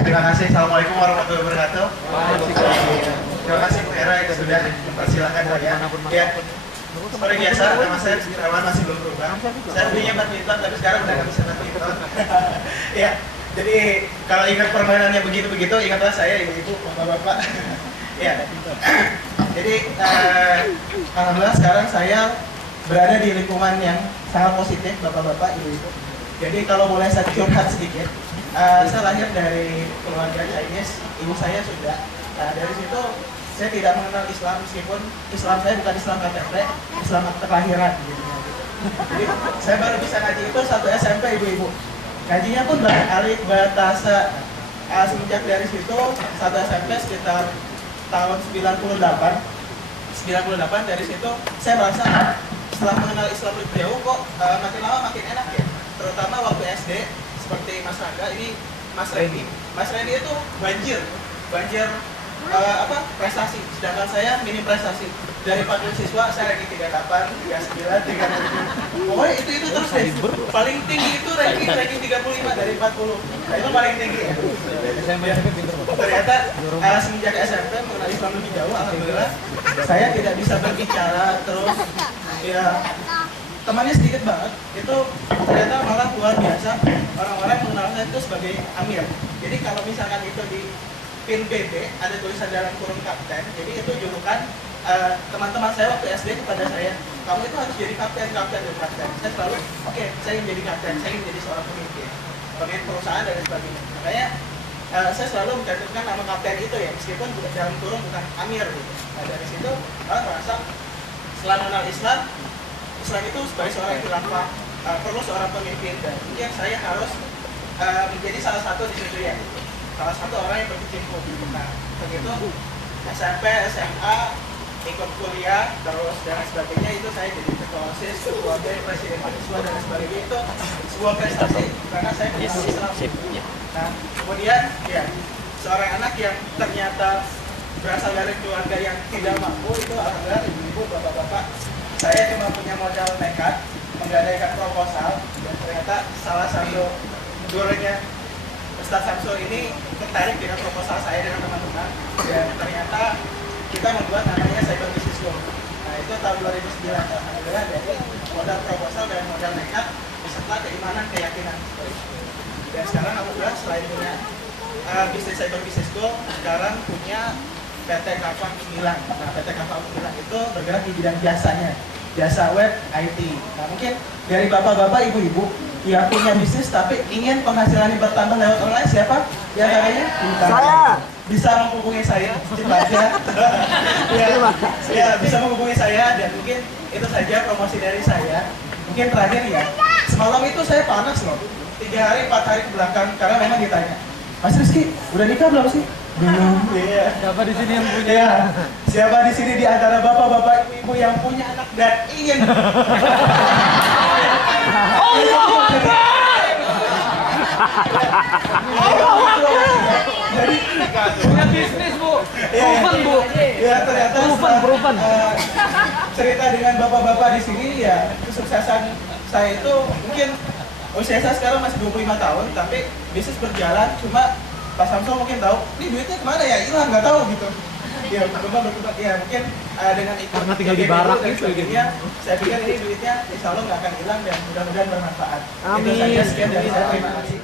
Terima kasih. Assalamualaikum warahmatullahi wabarakatuh. Terima kasih Bu Hera yang sudah mempersilahkan saya. Ya, seperti biasa, nama saya Rawan masih belum berubah. Saya punya badminton, tapi sekarang udah nggak bisa badminton. Ya, jadi kalau ingat permainannya begitu-begitu, ingatlah saya ibu-ibu, bapak-bapak. Ya, jadi alhamdulillah sekarang saya berada di lingkungan yang sangat positif, bapak-bapak, ibu-ibu. Jadi kalau boleh saya curhat sedikit, saya lahir dari keluarga Chinese, ibu saya sudah. Nah, dari situ saya tidak mengenal Islam, meskipun Islam saya bukan Islam KTP, Islam akte kelahiran gitu. Jadi saya baru bisa ngaji itu satu SMP, ibu-ibu. Ngajinya pun banyak alif, batasa. Semenjak dari situ satu SMP sekitar tahun 98 dari situ saya merasa setelah mengenal Islam lebih jauh kok makin lama makin enak ya. Terutama waktu SD seperti Mas Rangga ini, Mas Randy itu banjir prestasi, sedangkan saya minim prestasi. Dari 40 siswa saya ranking 38, 39, 30. Pokoknya itu terus deh. Paling tinggi itu ranking 35 dari 40. Nah, itu paling tinggi ya. Ternyata semenjak SMP mengenal Islam lebih jauh, alhamdulillah saya tidak bisa berbicara terus ya. Temannya sedikit banget, itu ternyata malah luar biasa. Orang-orang mengenal saya itu sebagai Amir. Jadi kalau misalkan itu di pin BB ada tulisan dalam kurung kapten, jadi itu julukan teman-teman saya waktu SD kepada saya, kamu itu harus jadi kapten. Saya selalu, oke, saya ingin jadi kapten, saya ingin jadi seorang pemimpin perusahaan dan sebagainya. Makanya saya selalu mencantumkan nama kapten itu ya, meskipun dalam kurung bukan Amir gitu. Nah, dari situ orang merasa setelah mengenal Islam itu sebagai seorang khilafah perlu seorang pemimpin, dan mungkin saya harus menjadi salah satu di situ ya, salah satu orang yang berkecimpung. Nah, begitu SMP, SMA, ikut kuliah, terus dan sebagainya, itu saya jadi ketua OSIS, ketua BEM, presiden mahasiswa dan sebagainya. Itu sebuah prestasi karena saya mengenal Islam. Nah, kemudian ya seorang anak yang ternyata berasal dari keluarga yang tidak mampu, itu alhamdulillah ibu-ibu, bapak-bapak, saya cuma punya modal nekat menggadaikan proposal, dan ternyata salah satu gurunya Ustadz Samsul ini tertarik dengan proposal saya dengan teman-teman, dan ternyata kita membuat namanya Cyber Business School. Nah, itu tahun 2009. Alhamdulillah dari modal proposal dan modal nekat beserta keimanan, keyakinan. Dan sekarang alhamdulillah selain punya bisnis Cyber Business School, sekarang punya PT Kapal Gemilang. Nah, PT Kapal Gemilang itu bergerak di bidang jasanya, jasa web IT. Nah, mungkin dari bapak-bapak, ibu-ibu yang punya bisnis tapi ingin penghasilannya bertambah lewat online, siapa? Ya, kayaknya saya. Bisa menghubungi saya, ya, bisa menghubungi saya, dan mungkin itu saja promosi dari saya. Mungkin terakhir ya, semalam itu saya panas loh, 3 hari 4 hari ke belakang, karena memang ditanya, Mas Rizky, udah nikah belum sih? Belum. Iya. Siapa di sini yang punya? Ya. Siapa di sini di antara bapak-bapak, ibu-ibu yang punya anak dan ingin? Jadi punya bisnis, Bu. Proven, Bu. Ya, ternyata proven. Cerita dengan bapak-bapak di sini ya, kesuksesan saya itu mungkin usia saya sekarang masih 25 tahun, tapi bisnis berjalan. Cuma Pak Samsul mungkin tahu, ini duitnya kemana ya, hilang, nggak tahu gitu. Ya, berkembang ya, mungkin dengan ikut karena tinggal di barak gitu. Saya pikir ini duitnya insya Allah nggak akan hilang, dan mudah-mudahan bermanfaat. Amin. Itu saja, sekian dari saya, terima kasih.